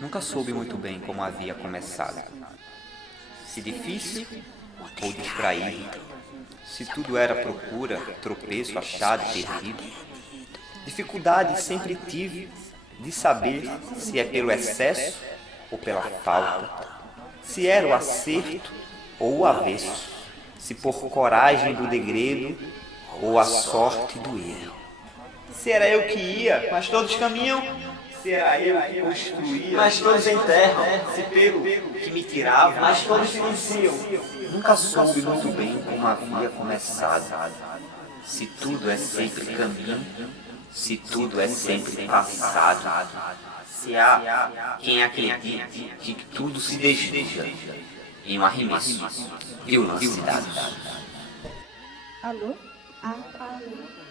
Nunca soube muito bem como havia começado. Se difícil ou distraído, se tudo era procura, tropeço, achado, perdido. Dificuldade sempre tive de saber se é pelo excesso ou pela falta, se era o acerto ou o avesso, se por coragem do degredo ou a sorte do erro. Se era eu que ia, mas todos caminham. Se era eu que construía, mas todos enterram. se pelo que me tirava, Mas todos silenciam. Nunca soube muito bem como havia começado. Se tudo é sempre caminho, se tudo é sempre passado. Se há quem acredite que tudo se desvia em um arremesso de um lance dado. Alô? Alô?